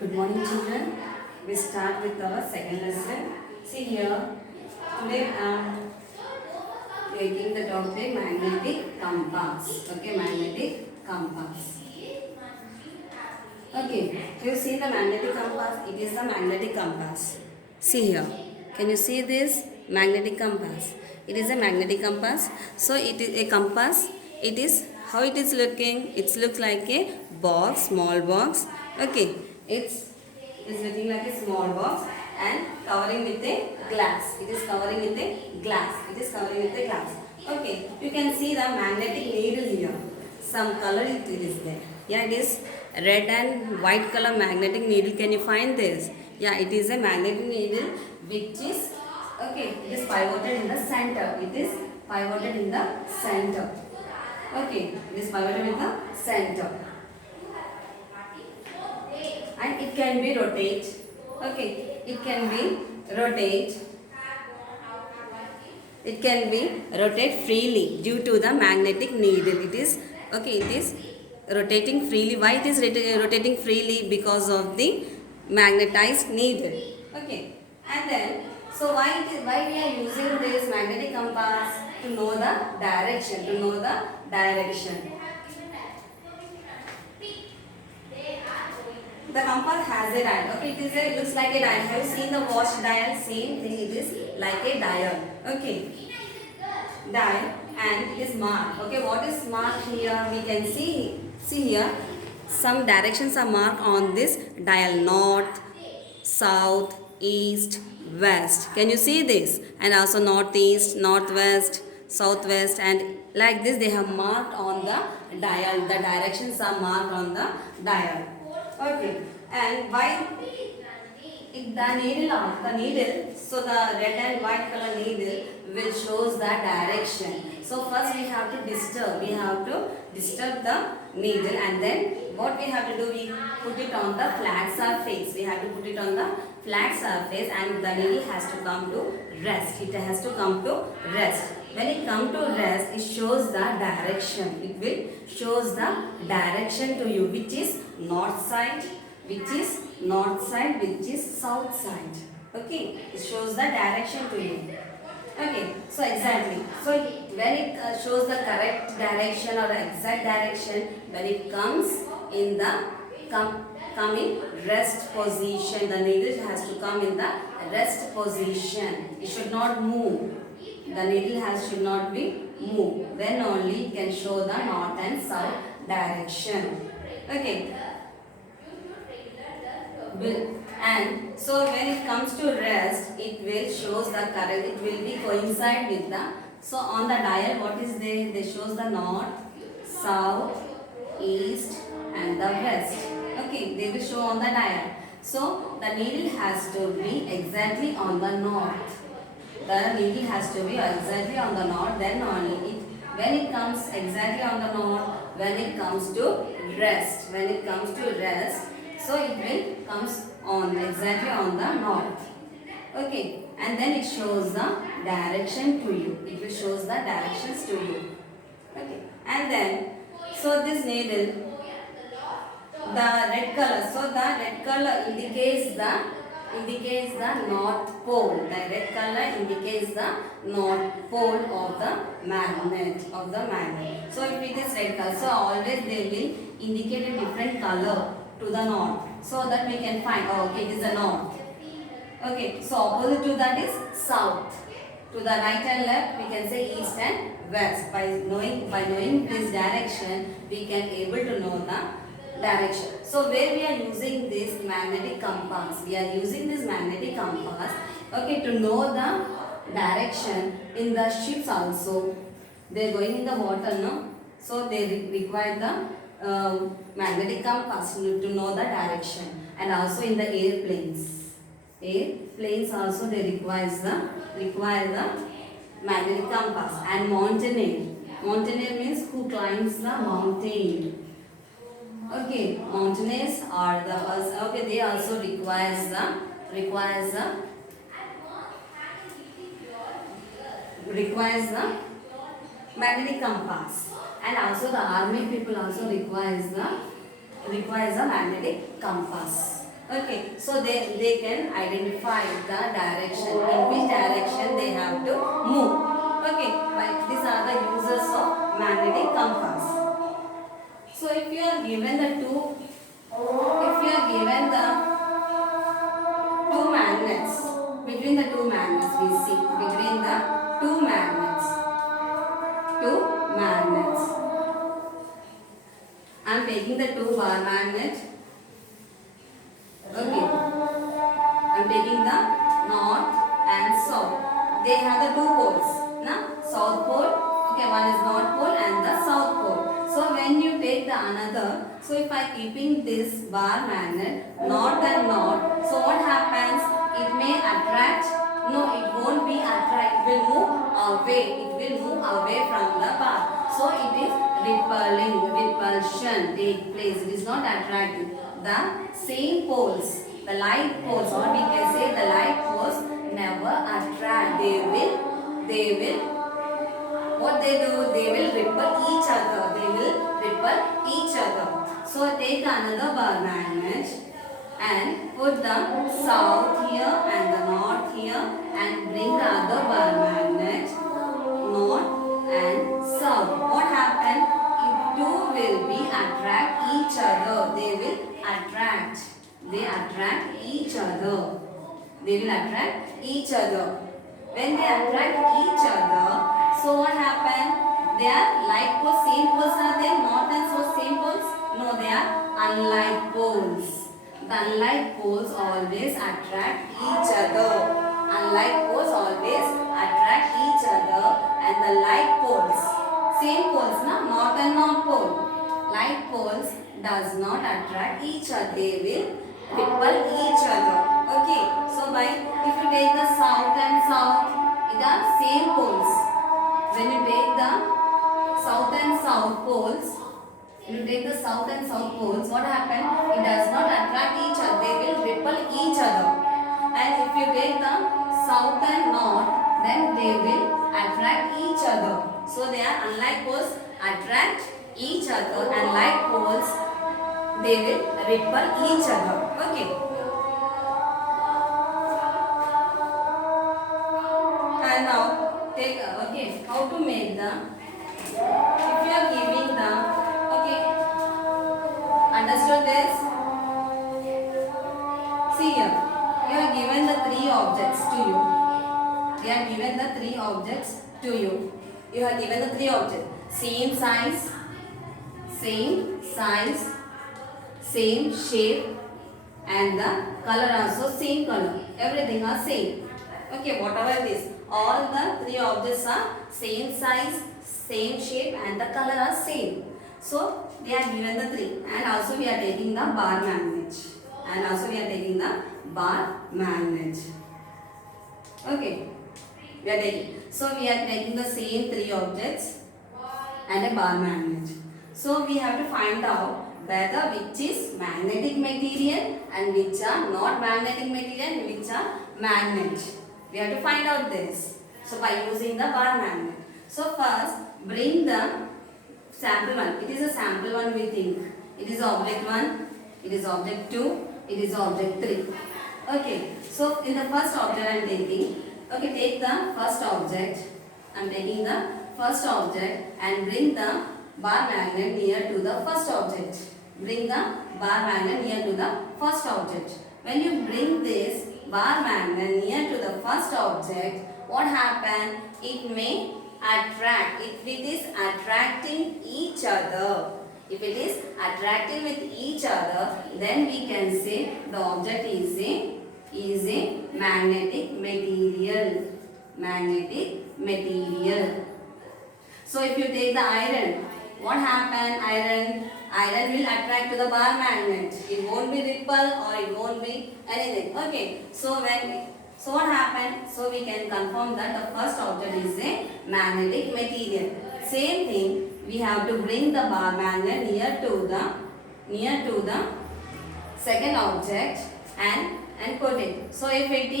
Good morning, children. We start with our second lesson. See here, today I am taking the topic magnetic compass. Okay, magnetic compass. Okay, you see the magnetic compass? It is the magnetic compass. See here. Can you see this magnetic compass? It is a magnetic compass. So it is a compass. It is how it is looking. It looks like a box, small box. Okay, it's looking like a small box and covering with a glass. It is covering with a glass. It is covering with a glass. Okay, you can see the magnetic needle here. Some color it is there. Yeah, it is red and white color magnetic needle. Can you find this? Yeah, it is a magnetic needle which is okay. It is pivoted in the center. It is pivoted in the center. Okay, it is pivoted in the center, and it can be rotate. Okay, it can be rotate. It can be rotate freely due to the magnetic needle. It is okay. It is rotating freely. Why it is rotating freely? Because of the magnetized needle. Okay, and then so why we are using this magnetic compass to know the direction. To know the direction. The compass has a dial. Okay, it looks like a dial. Have you seen the watch dial? Same thing. It is like a dial. Okay, dial, and it is marked. Okay, what is marked here? We can see here. Some directions are marked on this dial: north, south, east, west. Can you see this? And also northeast, northwest, southwest, and like this they have marked on the dial. The directions are marked on the dial. Okay, and why the needle, so the red and white color needle will shows the direction. So first we have to disturb the needle, and then what we have to do, we put it on the flat surface. We have to put it on the flat surface, and the needle has to come to rest. It has to come to rest. When it come to rest, it shows the direction. It will shows the direction to you, which is north side, which is north side, which is south side. Okay, it shows the direction to you. Okay, so exactly. So when it shows the correct direction or the exact direction, when it comes in the coming rest position, the needle has to come in the rest position. It should not move. The needle should not be moved. Then only it can show the north and south direction. Okay. And so when it comes to rest, it will shows the correct. It will be coincide with the. So on the dial, what is there? They shows the north, south, east, and the west. Okay, they will show on the dial. So the needle has to be exactly on the north. The needle has to be exactly on the north. Then only it. When it comes exactly on the north, when it comes to rest, so it will comes on exactly on the north. Okay, and then it shows the direction to you. It will shows the directions to you. Okay, and then so this needle, the red color. So the red color indicates the north pole. The red color indicates the north pole of the magnet. So if it is red color, so always they will indicate a different color to the north, so that we can find, oh, okay, it is the north. Okay, so opposite to that is south. To the right and left, we can say east and west. By knowing this direction, we can able to know the direction. So where we are using this magnetic compass, okay, to know the direction in the ships also. They are going in the water, no? So they require the magnetic compass to know the direction, and also in the airplanes also they require the magnetic compass. And mountaineer means who climbs the mountain. Okay, mountaineers are the okay, they also requires the magnetic compass. And also the army people also requires the magnetic compass. Okay, so they can identify the direction, in which direction they have to move. Okay, but these are the uses of magnetic compass. So if you are given the two magnets, between the two magnets we see, between the two magnets, I am taking the two bar magnet. Okay, I am taking the north and south. They have the two poles, na? South pole. Okay, one is north pole and the south pole. So when you take the another, so if I keeping this bar magnet north and north, so what happens? It may attract. No, it won't be attract. It will move away. It will move away from the bar. So it is repulsion take place. It is not attracting. The same poles, the light poles, or we can say the light poles never attract. They will, what they do? They will repel each other. They will repel each other. So take another bar magnet and put the south here and the north here and bring the other bar magnet north and south. What happened? If two will be attract each other. They will attract. They attract each other. They will attract each other. When they attract each other, so what happened? They are like poles, same poles are there, north and south same poles? No, they are unlike poles. The unlike poles always attract each other. Unlike poles always attract each other, and the like poles, same poles, na? North and north pole. Like poles does not attract each other. They will repel each other. Okay, so by if you take the south and south, it are same poles. When you take the south and south poles, what happen? It does not attract each other. They will repel each other. And if you take the south and north, then they will attract each other. So they are unlike poles attract each other, and like poles they will repel each other. Okay. And now take okay, how to make the, if you are giving the, okay, understood this? See here, you are given the three objects to you. You are given the three objects to you. You are given the three objects, same size, same shape, and the color also same color. Everything are same. Okay, whatever it is, all the three objects are same size, same shape, and the color are same. So they are given the three, and also we are taking the bar magnet, Okay, we are taking. So we are taking the same three objects and a bar magnet. So we have to find out whether which is magnetic material and which are not magnetic material and which are magnet. We have to find out this. So by using the bar magnet. So first bring the sample one. It is a sample one we think. It is object 1, it is object 2, it is object 3. Okay. So in the first object I am taking. Okay, take the first object. I am taking the first object and bring the bar magnet near to the first object. Bring the bar magnet near to the first object. When you bring this bar magnet near to the first object, what happens? It may attract. If it is attracting each other, if it is attracting with each other, then we can say the object is a magnetic material. Magnetic material. So if you take the iron, what happens? Iron will attract to the bar magnet. It won't be repel or it won't be anything. Okay. So what happens? So we can confirm that the first object is a magnetic material. Same thing, we have to bring the bar magnet near to the second object and put it. So if it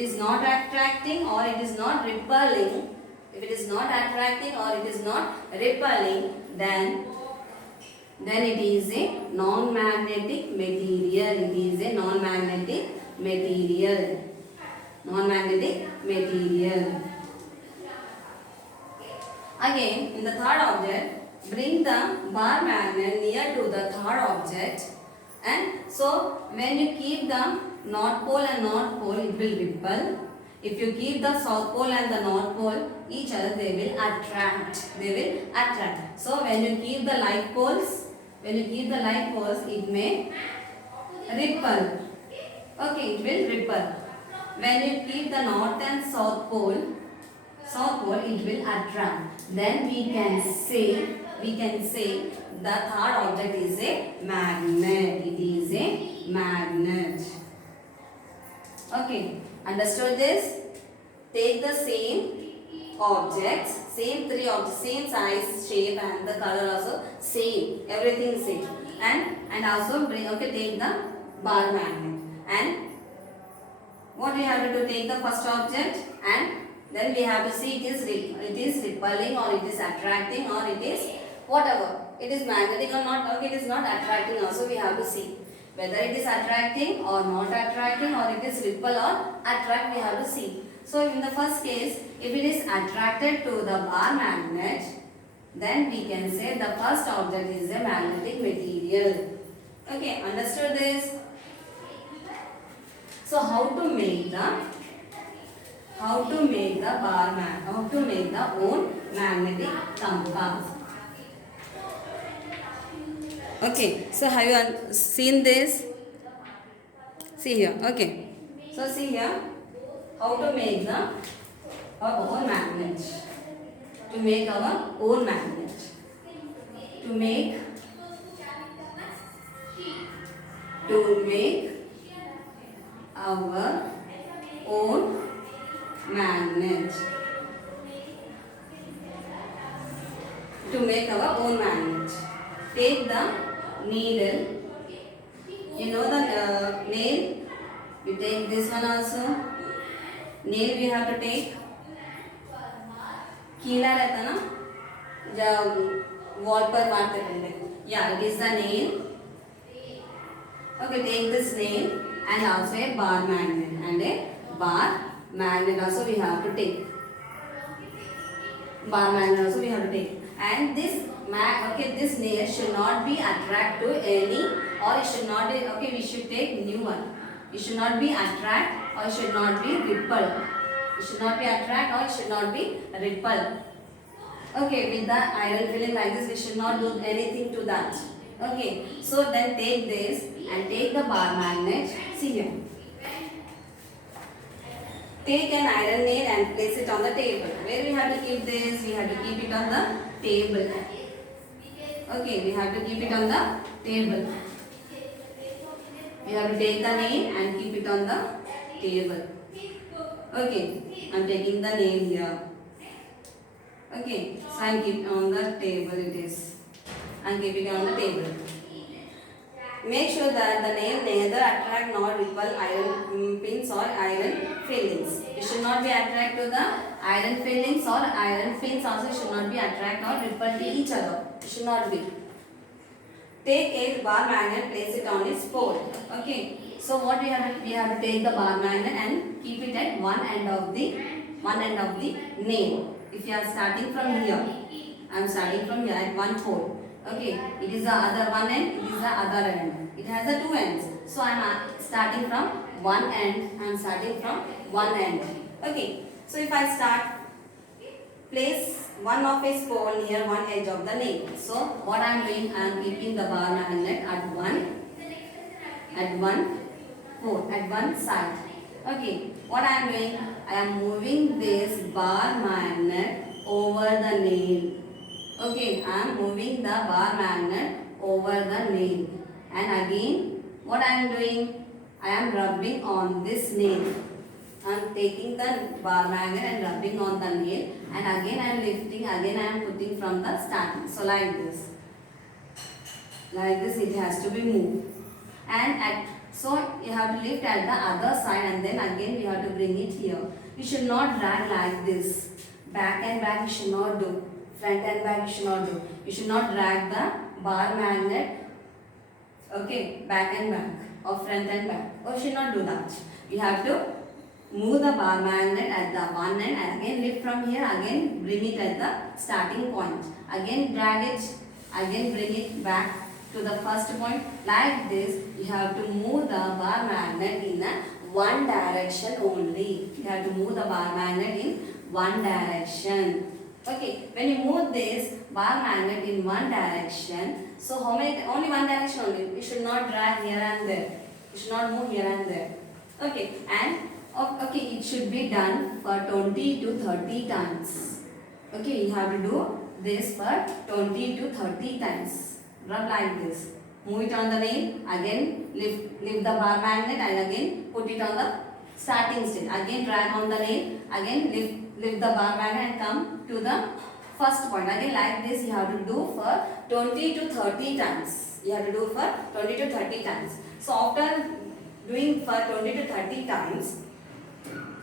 is not attracting or it is not repelling, if it is not attracting or it is not repelling, then then it is a non-magnetic material. It is a non-magnetic material. Non-magnetic material. Again, in the third object, bring the bar magnet near to the third object, and so when you keep the north pole and north pole, it will repel. If you keep the south pole and the north pole each other, they will attract. They will attract. So when you keep the like poles, it may repel. Okay, it will repel. When you keep the north and south pole, it will attract. Then we can say the third object is a magnet. It is a magnet. Okay, understood this? Take the same objects, same three objects, same size, shape, and the color also same. Everything same. And also bring. Okay, take the bar magnet. And what we have to do? Take the first object, and then we have to see it is repelling, or it is attracting, or it is whatever. It is magnetic or not. Okay, it is not attracting also. We have to see whether it is attracting or not attracting, or it is repel or attract. We have to see. So in the first case, if it is attracted to the bar magnet, then we can say the first object is a magnetic material. Okay, understood this? So how to make the own magnetic compass? Okay, so have you seen this? See here. Okay, so see here how to make our own magnet. To make our own magnet. To make our own magnet. To make our own magnet, take the needle. You know the nail. You take this one also. Nail we have to take. कीला रहता ना, जब wall पर मारते पहले. Yeah, it is the nail. Okay, take this nail and also a bar magnet, and a bar magnet also we have to take. Bar magnet also we have to take. And this this nail should not be attract to any, or it should not be, okay, we should take new one. It should not be attract, or it should not be repel. It should not be attract, or it should not be repel. Okay, with the iron filling like this, we should not do anything to that. Okay, so then take this and take the bar magnet. See here. Take an iron nail and place it on the table. Where we have to keep this? We have to keep it on the table. Okay, we have to keep it on the table. We have to take the nail and keep it on the table. Okay, I am taking the nail here. Okay, so I am keeping on the table. It is. I am keeping it on the table. Make sure that the nail neither attract nor repel iron pins or iron fillings. It should not be attract to the iron fillings, or iron pins also should not be attract or repel to each other. It should not be. Take a bar magnet, place it on its pole. Okay. So what we have to take the bar magnet and keep it at one end of the nail. If you are starting from here, I am starting from here at one pole. Okay, it is the other one end, it is the other end. It has the two ends. So I am starting from one end. Okay, so if I start, place one of its pole near one edge of the nail. So what I am doing, I am keeping the bar magnet at one pole, at one side. Okay, what I am doing, I am moving this bar magnet over the nail. Okay, I am moving the bar magnet over the nail. And again, what I am doing, I am rubbing on this nail. I am taking the bar magnet and rubbing on the nail. And again I am lifting, again I am putting from the starting. So like this. Like this it has to be moved. And so you have to lift at the other side, and then again you have to bring it here. You should not drag like this. Back and back you should not do. Front and back you should not do. You should not drag the bar magnet, okay, back and back or front and back. Or should not do that. We have to move the bar magnet at the one end and again lift from here, again bring it at the starting point. Again drag it, again bring it back to the first point. Like this, you have to move the bar magnet in a one direction only. You have to move the bar magnet in one direction. Okay, when you move this bar magnet in one direction, so how many, only one direction only. You should not drag here and there. You should not move here and there. Okay, and okay, it should be done for 20 to 30 times. Okay, you have to do this for 20 to 30 times. Rub like this. Move it on the nail. Again, lift the bar magnet and again put it on the starting state. Again drag on the nail. Again lift the bar magnet and come to the first point. Again like this you have to do for 20 to 30 times. You have to do for 20 to 30 times. So after doing for 20 to 30 times,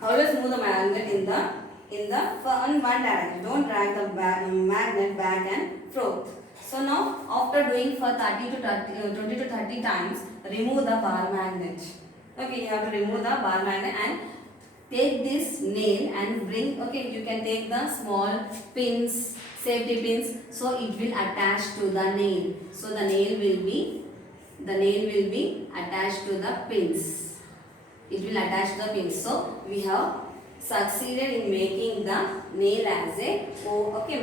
always move the magnet in one direction. Don't drag the magnet back and forth. So now after doing for 20 to 30 times, remove the bar magnet. Okay, you have to remove the bar magnet and take this nail and bring, okay, you can take the small pins, safety pins, so it will attach to the nail. So the nail will be attached to the pins. It will attach the pins. So we have succeeded in making the nail as a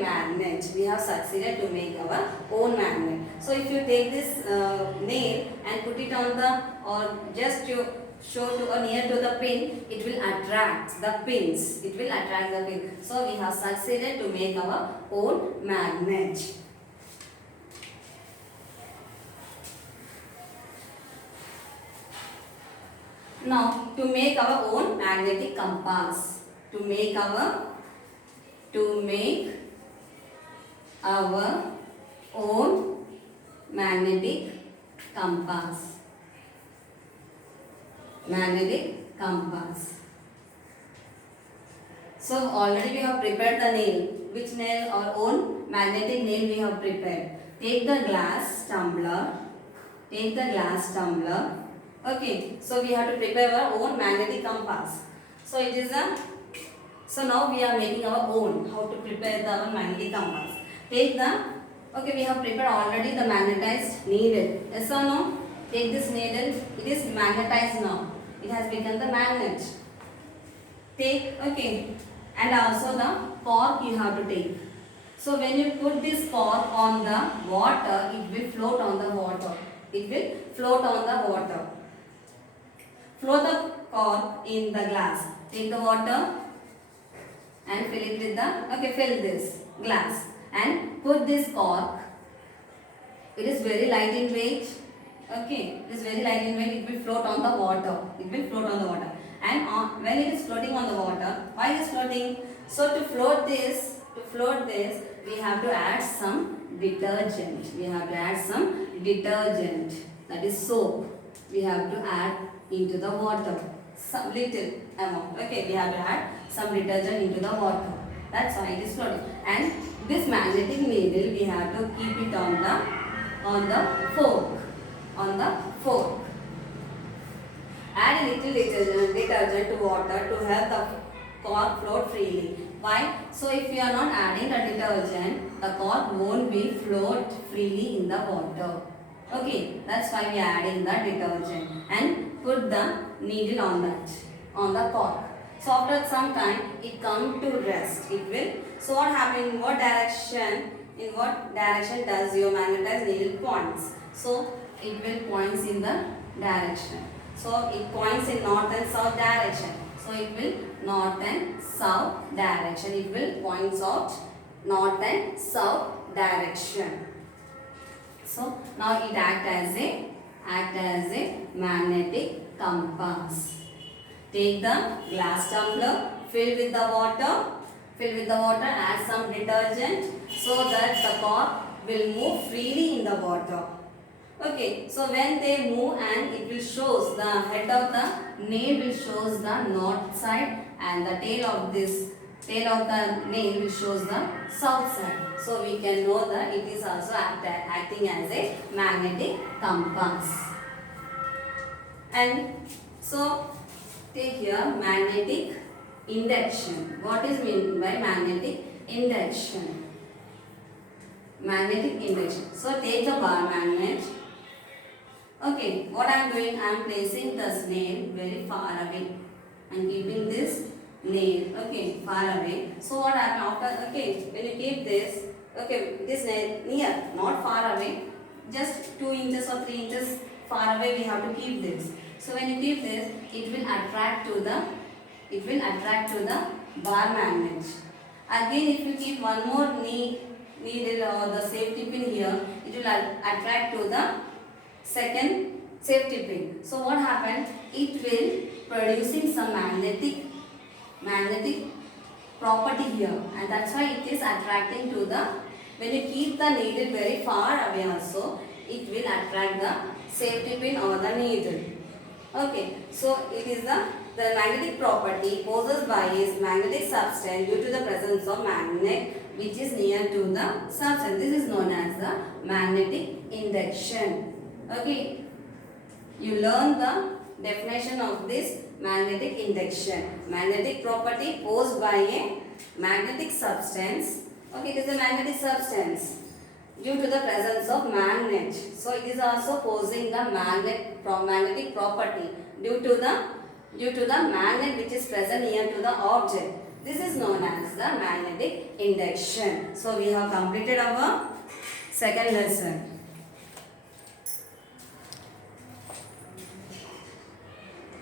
magnet. We have succeeded to make our own magnet. So if you take this nail and put it on the, or just you show to or near to the pin, it will attract the pins. It will attract the pin. So we have succeeded to make our own magnet. Now to make our own magnetic compass. To make our own magnetic compass. Magnetic compass. So already we have prepared the nail. Which nail? Our own magnetic nail we have prepared. Take the glass tumbler. Okay, so we have to prepare our own magnetic compass. So it is a, so now we are making our own. How to prepare our magnetic compass? Take the, okay, we have prepared already the magnetized needle. Yes or no? Take this needle. It is magnetized now. It has become the magnet. Take, okay, and also the cork you have to take. So when you put this cork on the water, it will float on the water. It will float on the water. Float the cork in the glass. Take the water and fill it with the, okay, fill this glass and put this cork. It is very light in weight. Okay, it is very light in weight. It will float on the water. It will float on the water. And when it is floating on the water, why it is floating? So to float this, we have to add some detergent. That is soap. We have to add into the water. Some little amount. Okay, we have to add some detergent into the water. That's why it is floating. And this magnetic needle, we have to keep it on the fork. Add a little detergent to water to help the cork float freely. Why? So if you are not adding the detergent, the cork won't be float freely in the water. Okay, that's why we are adding the detergent and put the needle on the cork. So after some time, it comes to rest. It will. So what happens? In what direction does your magnetized needle points? So it will points in the direction. So it points in north and south direction. So it will north and south direction. It will points out north and south direction. So now it act as a magnetic compass. Take the glass tumbler, fill with the water, add some detergent so that the cork will move freely in the water. Okay, so when they move and it will shows the head of the nail will shows the north side and the tail of this tail of the nail will shows the south side. So we can know that it is also acting as a magnetic compass. And so take here magnetic induction. What is meant by magnetic induction? Magnetic induction. So take the bar magnet. Okay, what I am doing, I am placing the nail very far away. I am keeping this nail, okay, far away. So what happen after, okay, when you keep this, okay, this nail near, not far away, just 2 inches or 3 inches far away we have to keep this. So when you keep this, it will attract to the bar magnet. Again, if you keep one more needle or the safety pin here, it will attract to the second safety pin. So what happened? It will producing some magnetic property here, and that's why it is attracting to the, when you keep the needle very far away also, it will attract the safety pin or the needle. Okay, so it is the magnetic property possessed by is magnetic substance due to the presence of magnet which is near to the substance. This is known as the magnetic induction. Okay, you learn the definition of this magnetic induction. Magnetic property posed by a magnetic substance. Okay, it is a magnetic substance due to the presence of magnet. So it is also posing the magnetic property due to the magnet which is present near to the object. This is known as the magnetic induction. So we have completed our second lesson.